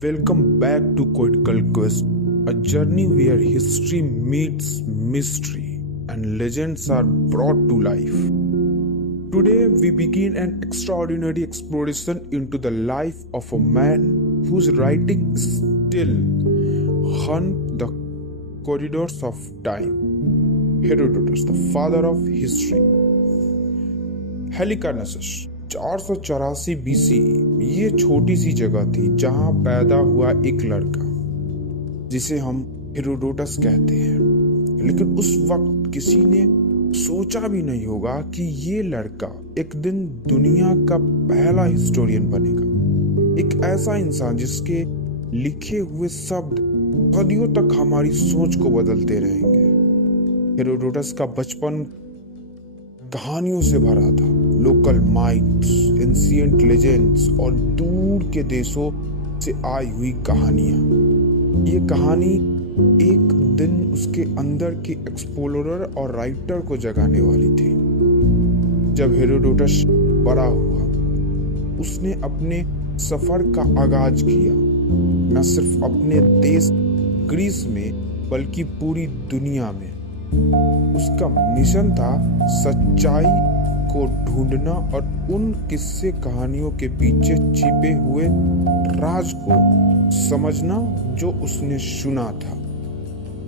Welcome back to Critical Quest, a journey where history meets mystery and legends are brought to life. Today, we begin an extraordinary exploration into the life of a man whose writing still haunt the corridors of time. Herodotus, the father of history. हेलिकार्नासस 484 BC ये छोटी सी जगह थी जहां पैदा हुआ एक लड़का जिसे हम हेरोडोटस कहते हैं। लेकिन उस वक्त किसी ने सोचा भी नहीं होगा कि ये लड़का एक दिन दुनिया का पहला हिस्टोरियन बनेगा, एक ऐसा इंसान जिसके लिखे हुए शब्द सदियों तक हमारी सोच को बदलते रहेंगे। हेरोडोटस का बचपन कहानियों से भरा था, लोकल माइट्स, एंशिएंट लेजेंड्स और दूर के देशों से आई हुई कहानियां। ये कहानी एक दिन उसके अंदर के एक्सप्लोरर और राइटर को जगाने वाली थी। जब हेरोडोटस बड़ा हुआ, उसने अपने सफर का आगाज किया, न सिर्फ अपने देश ग्रीस में बल्कि पूरी दुनिया में। उसका मिशन था सच्चाई को ढूंढना और उन किस्से कहानियों के पीछे छिपे हुए राज को समझना जो उसने सुना था।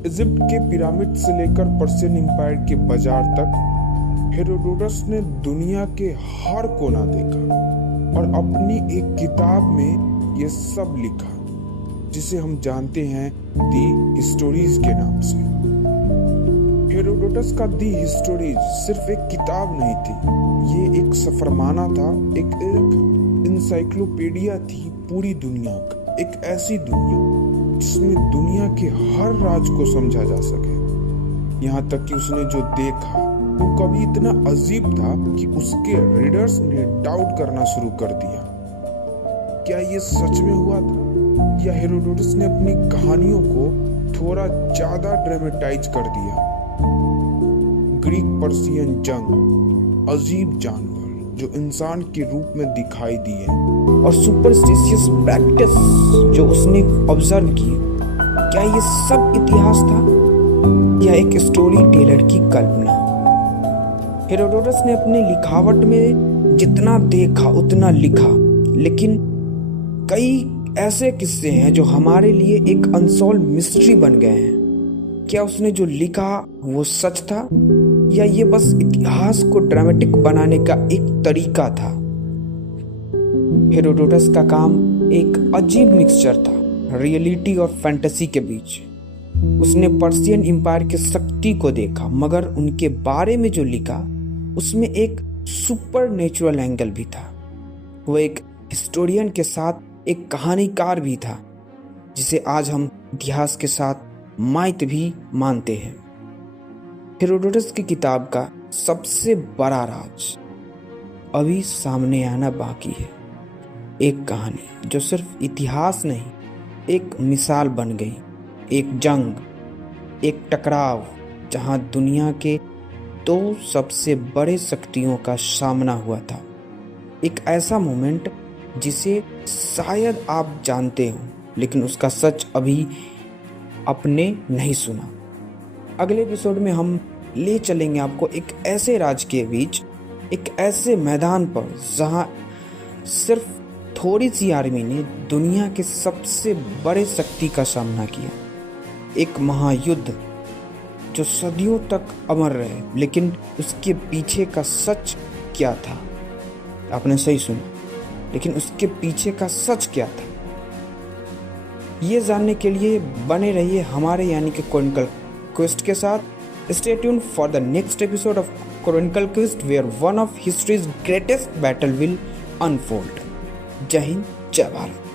इजिप्ट के पिरामिड से लेकर पर्शियन एम्पायर के बाजार तक हेरोडोटस ने दुनिया के हर कोना देखा और अपनी एक किताब में यह सब लिखा, जिसे हम जानते हैं दी हिस्टोरीज के नाम से। हेरोडोटस का दी हिस्टोरीज सिर्फ एक किताब नहीं थी, ये एक सफरमाना था, एक इंसाइक्लोपीडिया थी पूरी दुनिया का, एक ऐसी दुनिया जिसमें दुनिया के हर राज को समझा जा सके। यहाँ तक कि उसने जो देखा वो कभी इतना अजीब था कि उसके रीडर्स ने डाउट करना शुरू कर दिया। क्या ये सच में हुआ था या हेरोडोटस ने अपनी कहानियों को थोड़ा ज्यादा ड्रामेटाइज कर दिया? ग्रीक पर्शियन जंग, अजीब जानवर जो इंसान के रूप में दिखाई दिए, और सुपरस्टिशियस प्रैक्टिस जो उसने ऑब्जर्व की, क्या ये सब इतिहास था या एक स्टोरी टेलर की कल्पना? हेरोडोटस ने अपने लिखावट में जितना देखा उतना लिखा, लेकिन कई ऐसे किस्से हैं जो हमारे लिए एक अनसॉल्व मिस्ट्री बन गए हैं। क्या उसने जो लिखा वो सच था या ये बस इतिहास को ड्रामेटिक बनाने का एक तरीका था? हेरोडोटस का काम एक अजीब मिक्सचर था, रियलिटी और फैंटेसी के बीच। उसने पर्शियन एम्पायर की शक्ति को देखा, मगर उनके बारे में जो लिखा उसमें एक सुपर नेचुरल एंगल भी था। वो एक हिस्टोरियन के साथ एक कहानीकार भी था, जिसे आज हम इतिहास के साथ माइथ भी मानते हैं। हेरोडोटस की किताब का सबसे बड़ा राज अभी सामने आना बाकी है। एक कहानी जो सिर्फ इतिहास नहीं, एक मिसाल बन गई, एक जंग, एक टकराव जहां दुनिया के दो सबसे बड़े शक्तियों का सामना हुआ था। एक ऐसा मोमेंट जिसे शायद आप जानते हो, लेकिन उसका सच अभी आपने नहीं सुना। अगले एपिसोड में हम ले चलेंगे आपको एक ऐसे राज के बीच, एक ऐसे मैदान पर जहां सिर्फ थोड़ी सी आर्मी ने दुनिया के सबसे बड़े शक्ति का सामना किया। एक महायुद्ध जो सदियों तक अमर रहे, लेकिन उसके पीछे का सच क्या था? आपने सही सुना, लेकिन उसके पीछे का सच क्या था? ये जानने के लिए बने रहिए हमारे यानी कि क्रॉनिकल क्वेस्ट के साथ। Stay tuned for the next episode of Chronicle Quest, where one of history's greatest battle will unfold. जय हिंद, जय भारत।